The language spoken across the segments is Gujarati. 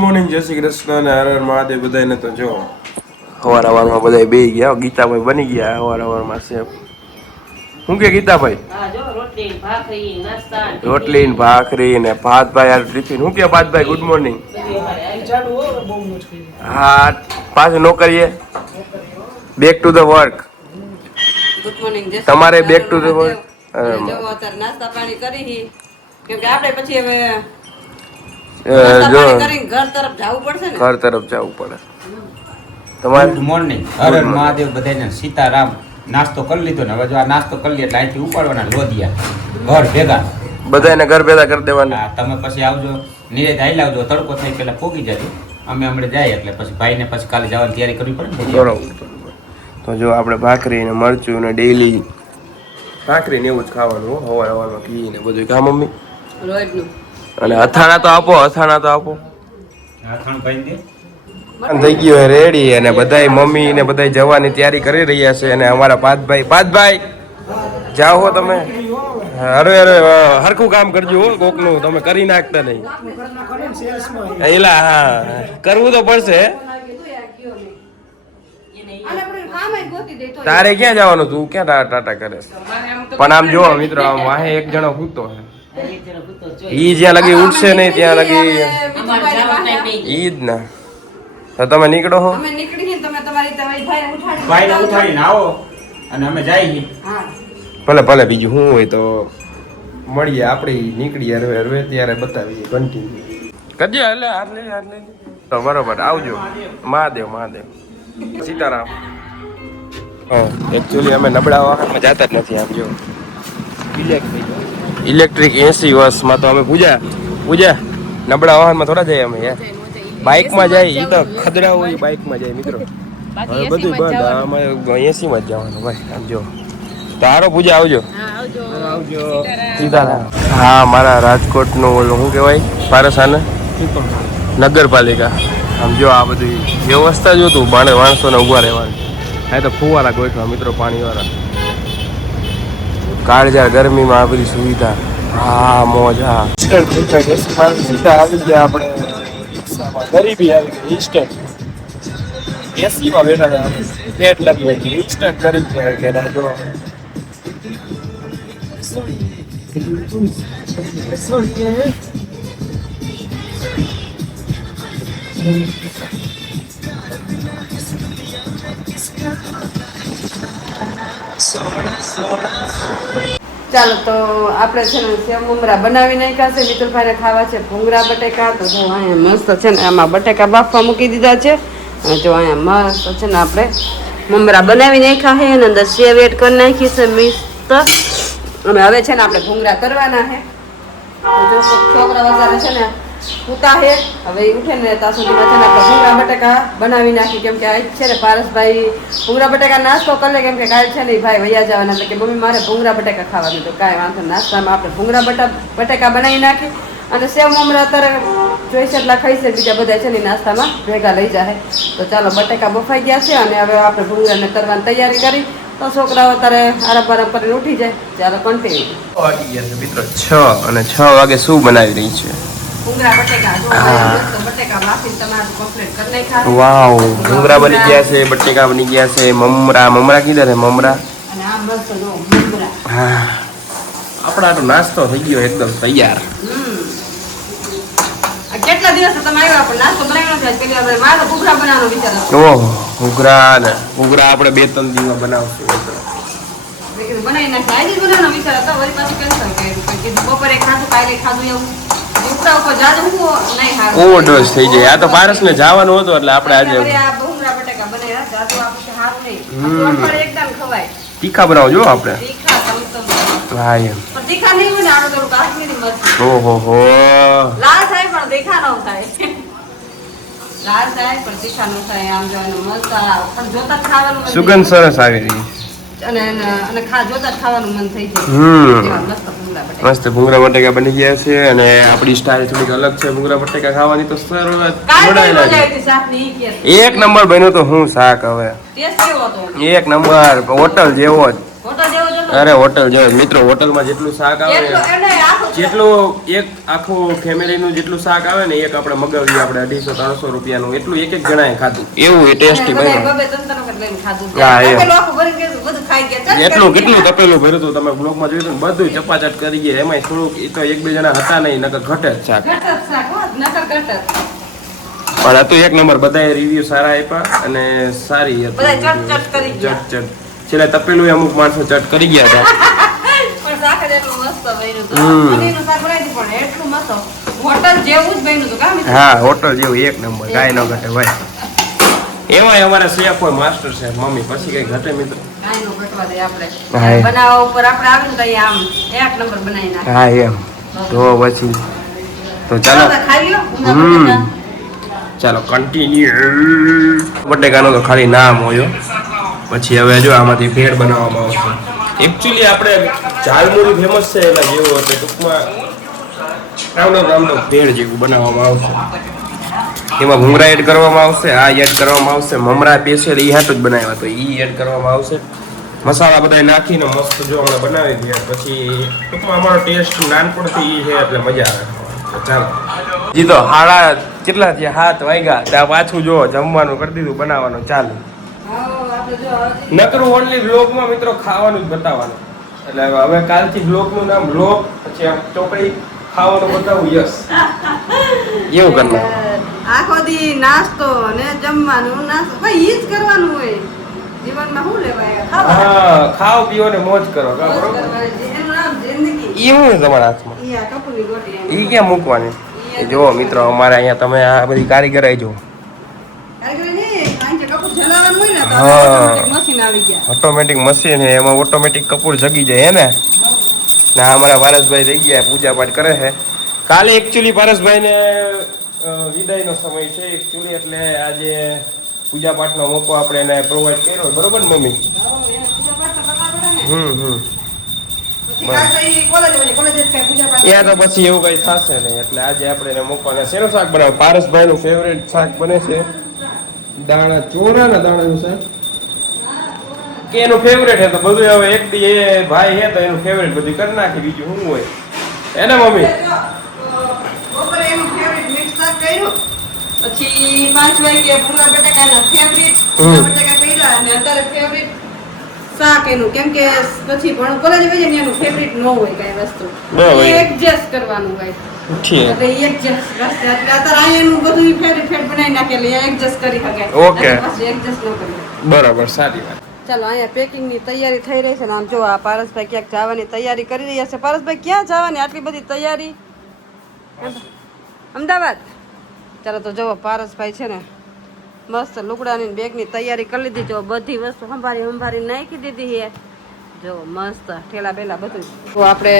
મોર્નિંગ, જય શ્રી કૃષ્ણ અને હર હર મહાદેવ બધાને. તો જો હવારમાં બધા બે ગયા, ગીતાભાઈ બની ગયા હવારમાં સેફ. શું કે ગીતાભાઈ? રોટલી ને ભાખરી ને ભાતભાઈ યાર ટિફિન. શું કે ભાતભાઈ? Good morning. હા, પાછું નોકરીએ. Back to the work. Good morning. તમારે બેક ટુ ધ વર્ક. જો અત્યારે નાસ્તા પાણી કરી કેમ કે આપણે પછી હવે જો ઘર તરફ જવું પડશે ને. ઘર તરફ જવું પડે. તમારે ગુડ મોર્નિંગ. હર હર મહાદેવ બધાને. સીતારામ. નાસ્તો કરી લીધો ને હવે જો આ નાસ્તો કરી લે એટલે અહીંથી ઉપાડવાના લોધિયા ઘર ભેગા બધાને ઘર ભેગા કરી દેવાના. તમે પછી આવજો, નિરેત આવી લાવજો, તડકો થાય પેલા પોગી જજો. અમે હમણાં જાય એટલે પછી ભાઈને પછી કાલે જવાની તૈયારી કરવી પડે ને. બરોબર. તો જો આપણે ભાખરી ને મરચું ને ડેઈલી ભાખરી ને એવું જ ખાવાનું. હવારમાં ઘી ને બધું. કા મમ્મી? રોજનું. અને અથાણા તો આપો, અથાણા તો આપો. અથાણું ભાઈ દે. થઈ ગયું રેડી. અને બધાય મમ્મી ને બધાય જવાની તૈયારી કરી રહ્યા છે. અને અમારા પાદભાઈ જાઓ હો તમે. અરે હરખું કામ કરજો હો. કોકનું તમે કરી નાખતા નહીં. એલા હા, કરવું તો પડશે. તારે ક્યાં જવાનું? તું ક્યાં ટાટા કરે? પણ આમ જો મિત્રો, આમ વાહે એક જણો સૂતો છે. ઈ જ્યાં લગી ઉઠશે નહીં ત્યાં લગી ઈ જ ના. તો તમે નીકળો હો. અમે નીકળીએ તમે તમારી ભાઈને ઉઠાડી ભાઈને ઉઠાડીને આવો અને અમે જઈએ. હા, ભલે બીજું શું હોય તો મળીએ. આપણે નીકળીએ હરવે ત્યારે બતાવીએ. કન્ટિન્યુ કરજો. એટલે હાથ લઈ તો બરોબર. આવજો. મહાદેવ. સીતારામ. એકચ્યુઅલી અમે નબળા વાહનમાં જતા જ નથી. આમ જો ઇલેક્ટ્રિક 80 વર્ષમાં તો અમે પૂજા નબળા વાહનમાં થોડા જઈએ અમે યાર. બાઇકમાં જાય. એ તો ખદરા હોય બાઇકમાં જાય મિત્રો. હવે બધું બંધ. અમે 80 માં જ જવાનું ભાઈ. આમ જો તારો પૂજા આવજો. સીતારામ. હા, મારા રાજકોટનું ઓલું શું કહેવાય પારસાને નગરપાલિકા. આમ જો આ બધી વ્યવસ્થા જોતું માણસોને ઉભા રહેવાનું. હા, તો ફુવારા ગોઠવા મિત્રો, પાણીવાળા. કાળજાર ગરમીમાં આ બધી સુવિધા. હા, મોજ. હા, સીધા આવી ગયા આપણે. ગરીબી આવી ગઈ. ઇન્સ્ટન્ટ એસીમાં બેઠા હતા. પેટ લગી ગઈ. ઇન્સ્ટન્ટ ગરીબી ગયા. જો ચાલો તો આપણે છે ને સેવ મમરા બનાવી નાખ્યા છે. મિત્રભાઈને ખાવા છે ભૂંગળા બટેકા. તો જો અહીંયા મસ્ત છે ને આમાં બટેકા બાફવા મૂકી દીધા છે. અને જો અહીંયા મસ્ત છે ને આપણે મમરા બનાવી નાખ્યા છે. એની અંદર સેવ એડ કરી નાખી છે મસ્ત. અને હવે છે ને આપણે ભૂંગળા કરવાના છે. તો જો છોકરા વધારે છે ને ઉતા છે. હવે એ ઉઠે ને ત્યાં સુધીમાં છે ને આપણે ભૂંગળા બટેકા બનાવી નાખી. કેમ કે આ છે ને પારસભાઈ ભૂંગળા બટેકા નાસ્તો કરી લે. કેમ કે કાલે છે ને ભાઈ વૈયા જવાના એટલે કે મમ્મી મારે ભૂંગળા બટેકા ખાવાનું. તો કાંઈ વાંધો. નાસ્તામાં આપણે ભૂંગળા બટેકા બનાવી નાખી. અને સેવ મમરા અત્યારે જોઈશે એટલા ખાઈશે. બીજા બધા છે ને નાસ્તામાં ભેગા લઈ જાય. તો ચાલો બટેકા બફાઈ ગયા છે. અને હવે આપણે ભૂંગળાને કરવાની તૈયારી કરી. તો છોકરાઓ અત્યારે આરામ કરીને ઉઠી જાય. ચાલો કન્ટિન્યુ. વાગી ગયા છે મિત્રો 6. અને 6 વાગે શું બનાવી રહી છે? ભૂંગળા બટેકા. જો બટેકા બાફી તમારું કમ્પ્લીટ કરી નાખ્યા. વાવ, ભૂંગળા બની ગયા છે, બટેકા બની ગયા છે, મમરા કીધા છે મમરા. અને આ મસ્ત જો મમરા. હા, આપણા તો નાસ્તો થઈ ગયો એકદમ તૈયાર. કેટલા દિવસ તમે આવ્યા પણ નાસ્તો બનાવ્યો નથી. પેલી આપણે મારે ઘૂઘરા બનાવવાનો વિચાર હતો. ઓહો, ઘૂઘરા આપણે 2-3 દિવસ બનાવશું. બનાવી નાખ્યા. આજે જ બનાવવાનો વિચાર હતો. વળી પાછું કેન્સલ કર્યું. કીધું બપોરે ખાધું કાલે ખાધું એવું ઉપરા ઉપર જાજુ નહીં હારું. ઓવરડોઝ થઈ જાય. આ તો પારસને જવાનું હતું એટલે આપણે આજે આ ભૂંગળા બટેકા બનાવ્યા. જાજુ આપણે હારું નહીં. બપોરે એકદમ ખવાય. તીખા બનાવજો આપણે. તીખા સમસ્ત. હા એમ. પણ તીખા નહીં હોય ને આનો થોડું કાશ્મીરી મરચું. ઓહો, લાલ થાય પણ તીખા ન થાય. લાલ થાય પણ તીખા ન થાય. આમ જોવાનું મસ્ત. પણ જોતા જ ખાવાનું મન સુગંધ સરસ આવી રહી અને જોતા જ ખાવાનું મન થઈ જાય. મસ્ત ભૂંગળા બટેકા. મસ્ત ભૂંગળા બટેકા બની ગયા છે. અને આપણી સ્ટાઇલ થોડીક અલગ છે ભૂંગળા બટેકા ખાવાની. તો એક નંબર બન્યો તો હું શાક. હવે ટેસ્ટ કેવો હતો? એક નંબર હોટલ જેવો જ. હોટલ જેવો જ હતો. અરે હોટલ જો મિત્રો, હોટલમાં જેટલું શાક આવે એટલો ને, એને આખું જેટલું એક આખું ફેમિલીનું જેટલું શાક આવે ને, એક આપણે મગાવીએ આપણે 250-300 રૂપિયાનું, એટલું એક એક જણાએ ખાધું. એવું એ ટેસ્ટી બધાય બન્યું. બબે ત્રણ ત્રણ વખત લઈને ખાધું. હા, એમ. તપેલું આખું ભરીને ગયું, બધું ખાઈ ગયા. ચાલ, એટલું કરી કેટલું ગયા. તપેલું ભર્યું હતું, તમે બ્લોગમાં જોયું હતું ને, બધું ચપાચટ કરી ગયા. એમાંય થોડુંક એ તો એક બે જણા હતા નહીં, નકર ઘટે જ શાક. ઘટત શાક, હો, નકર ઘટત. પણ હતું એક નંબર, બધાએ રિવ્યુ સારા આપ્યા અને સારી હતી. બધાય ચટ કરી ગયા. ચટ. છેલ્લે તપેલું અમુક માણસો ચટ કરી ગયા હતા. પણ શાક જ એટલું મસ્ત બન્યું હતું. હમ. પનીરનું શાક બનાવ્યું હતું, પણ એટલું મસ્ત. હોટલ જેવું જ બન્યું હતું, કાં મિત્રો? હા, હોટલ જેવું એક નંબર, કાંઈ ન ઘટે ભાઈ. એમાંય અમારા શેફ હોય માસ્ટર શેફ મમ્મી, પછી કઈ ઘટે મિત્રો. કાંઈ નો ઘટવા દે આપણે. હા, એ. બનાવવા ઉપર આપણે આવીને તો અહીંયા આમ એક નંબર બનાવી નાખે. હા એમ તો પછી તો ચાલો ચાલો, ખાઈ લ્યો. હમ ચાલો કન્ટિન્યુ. બટેકાનો તો ખાલી નામ હોય, પછી હવે જો આમાંથી ભેળ બનાવવામાં આવશે. એકચ્યુઅલી આપણે ઝાલમુરી ફેમસ છે એના જેવું, એટલે ટૂંકમાં આમનો ભેળ જેવું બનાવવામાં આવશે. એમાં ભૂંગળા એડ કરવામાં આવશે, આ એડ કરવામાં આવશે, મમરા સ્પેશિયલ એ હાટું જ બનાવ્યા તો એ એડ કરવામાં આવશે. મસાલા બધા નાખીને મસ્ત જો હમણાં બનાવી દઈએ. પછી ટૂંકમાં અમારો ટેસ્ટ નાનપણથી એ છે એટલે મજા આવે. ચાલો જી તો હાડા કેટલા થયા? 7 વાગ્યા. ત્યાં પાછું જો જમવાનું કરી દીધું, બનાવવાનું ચાલુ. હા, આપણે જો હજી નકરું ઓનલી બ્લોગમાં મિત્રો ખાવાનું જ બતાવવાનું. એટલે હવે કાલથી બ્લોગનું નામ બ્લોગ, પછી આમ ચોકડી ખાવાનું બતાવું. યસ એવું કરવાનું. આખો દી નાસ્તો ને જમવાનું નાસ્તો, ભાઈ ઈ જ કરવાનું હોય જીવનમાં. શું લેવાય? ખાવા. હા, ખાઓ પીઓ ને મોજ કરો. કા મોજ બરોબર? કરવાની. એનું નામ જિંદગી. ઈ હું તમારા હાથમાં, ઈ આ કપૂરની ગોટી એમ. ઈ ક્યાં મૂકવાની? એ જો મિત્રો, અમારે અહીંયા તમે આ બધી કારીગરાઈ જો, કારીગરી નહીં, કારણ કે કપૂર જલાવવાનું હોય ને તો હા. ઓટોમેટિક મશીન આવી ગયા. ઓટોમેટિક મશીન છે, એમાં ઓટોમેટિક કપૂર જગી જાય હે ને. ના અમારા પારસભાઈ રહી ગયા, પૂજા પાઠ કરે છે. કાલે એકચ્યુઅલી પારસભાઈને વિદાયનો સમય છે એકચ્યુઅલી, એટલે આજે પૂજા પાઠનો મોકો આપણે એને પ્રોવાઈડ કર્યો. બરોબર ને મમ્મી? હવે એને પૂજા પાઠ તો કરવા પડે ને. હમ. પછી કાલે ઈ કોલેજ હોય, કોલેજ જ કાંઈ પૂજા પાઠ ત્યાં તો પછી એવું કઈ થશે નહીં, એટલે આજે આપણે એને મૂકવાના. શેનું શાક બનાવ? પારસભાઈનું ફેવરેટ શાક બને છે દાણા, ચોરાના દાણાનું શાક. કે એનું ફેવરેટ છે તો બધું હવે એક દી એ ભાઈ છે તો એનું ફેવરેટ બધું કરી નાખી, બીજું શું હોય એને મમ્મી. બપોરે એનું ફેવરિટ મિક્સ શાક કર્યું. પછી 5 વાગે ભૂંગળા બટાકાના ફેવરિટ બટાકા કર્યા, અને અત્યારે ફેવરિટ શાક એનું, કેમ કે પછી ભણું કોલેજ વજે ને એનું ફેવરિટ ન હોય કઈ વસ્તુ, ન હોય. એડજસ્ટ કરવાનું હોય. ઠીક. એટલે એડજસ્ટ કરશે, એટલે અત્યારે આ એનું બધું ફેવરિટ બનાવી નાખેલું, એડજસ્ટ કરી શકાય. ઓકે. અને પછી એડજસ્ટ ન કરી. બરાબર, સારી વાત. ચાલો, અહીંયા પેકિંગની તૈયારી થઈ રહી છે ને આમ જો આ પારસભાઈ ક્યાંક જવાની તૈયારી કરી રહ્યા છે. પારસભાઈ ક્યાં જવાની આટલી બધી તૈયારી? અમદાવાદ. ચાલો તો જો પારસભાઈ છે ને મસ્ત લુગડાની બેગની તૈયારી કરી લીધી. જો બધી વસ્તુ સંભાળી નાખી દીધી છે. જો મસ્ત ઠેલા બેલા બધું. તો આપણે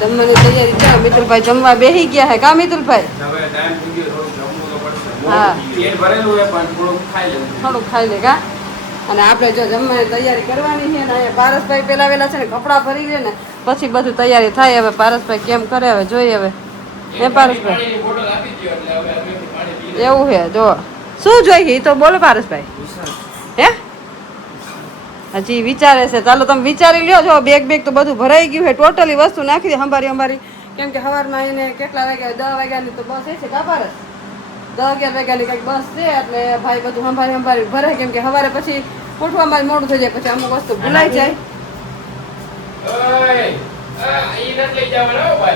જમવાની તૈયારી છે. મિતુલભાઈ જમવા બેસી ગયા હે. કા મિતુલભાઈ? હવે ટાઈમ થઈ ગયો, થોડું જમવું તો પડશે. હા. પેટ ભરેલું હોય પણ થોડું ખાઈ લેવું. થોડુંક ખાઈ લે કા. અને આપણે જો જમવાની તૈયારી કરવાની છે ને અહીંયા પારસભાઈ પેલા વેલા છે ને કપડાં ભરી લે ને પછી બધું તૈયારી થાય. હવે પારસભાઈ કેમ કરે હવે જોઈએ. હવે એ પારસભાઈ એવું છે. જો શું જોઈએ તો બોલો પારસભાઈ. હે હજી વિચારે છે. ચાલો તમે વિચારી લ્યો. જો બેગ તો બધું ભરાઈ ગયું છે. ટોટલી વસ્તુ નાખી દે સંભારી. કેમ કે સવારમાં એને કેટલા વાગ્યા? 10 વાગ્યાની તો બસ છે કા પારસ? 10-11 વાગ્યાની કંઈક બસ છે. એટલે ભાઈ બધું સંભારી ભરે. કેમ કે સવારે પછી ઉઠવામાં મોડું થઈ જાય, પછી અમુક વસ્તુ ભૂલાઈ જાય.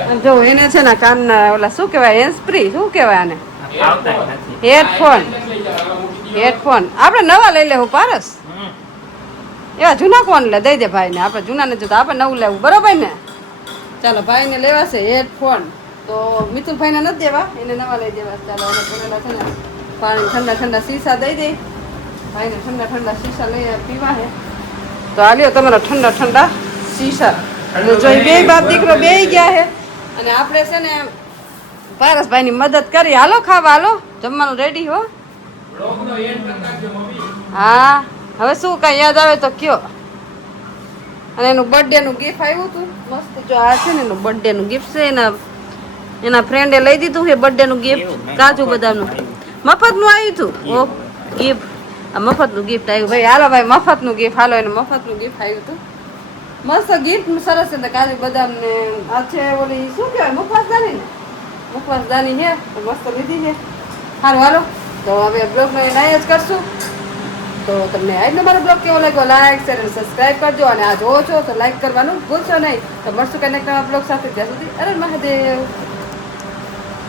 આમ જો એને છે ને કાનના ઓલા શું કહેવાય, હેન્ડ ફ્રી શું કહેવાય આને? હેડફોન આપણે નવા લઈ લેવું પારસ. એવા જૂના કોણ લે? દઈ દે ભાઈને. આપણે જૂના ને જોતા, આપણે નવું લેવું. બરોબર ને? ચાલો, ભાઈને લેવાશે હેડફોન. તો મિતુલભાઈને નથી દેવા, એને નવા લઈ દેવા. ચાલો એને બોલેલા છે ને પાણી ઠંડા શીશા દઈ દે. ભાઈને ઠંડા શીશા લઈ પીવા હે. તો આલ્યો તમારો ઠંડા શીશા. જોઈ બે બાપ દીકરો બે ગયા હે. અને આપણે છે ને પારસભાઈની મદદ કરી. હાલો ખાવા, હાલો જમવાનું રેડી હો. હા, હવે શું કઈ યાદ આવે તો કયો. અને એનું બર્થડે નું ગિફ્ટ આવ્યું હતું મસ્ત. જો આ છે ને એનું બર્થડે નું ગિફ્ટ છે. એના ફ્રેન્ડે લઈ દીધું છે બર્થડે નું ગિફ્ટ. કાજુ બદામનું મફત નું આવ્યું હતું. ઓ ગિફ્ટ, આ મફત નું ગિફ્ટ આવ્યું ભાઈ. હાલો ભાઈ, મફત નું ગિફ્ટ. હાલો, એને મફત નું ગિફ્ટ આવ્યું હતું. મસ્ત ગીત સરસ છે કાજુ બદામ ને આ છે ઓલી શું કહેવાય મુખવાસદાની ને મુખવાસદાની છે તો મસ્ત લીધી છે સારું હાલો તો હવે બ્લોગનો એન્ડ જ કરશું તો તમને આજનો મારો બ્લોગ કેવો લાગ્યો લાઈક શેર અને સબસ્ક્રાઈબ કરજો અને આ જોવો છો તો લાઈક કરવાનું ભૂલશો નહીં તો મળશું કંઈક નવા બ્લોગ સાથે ત્યાં સુધી અરે મહાદેવ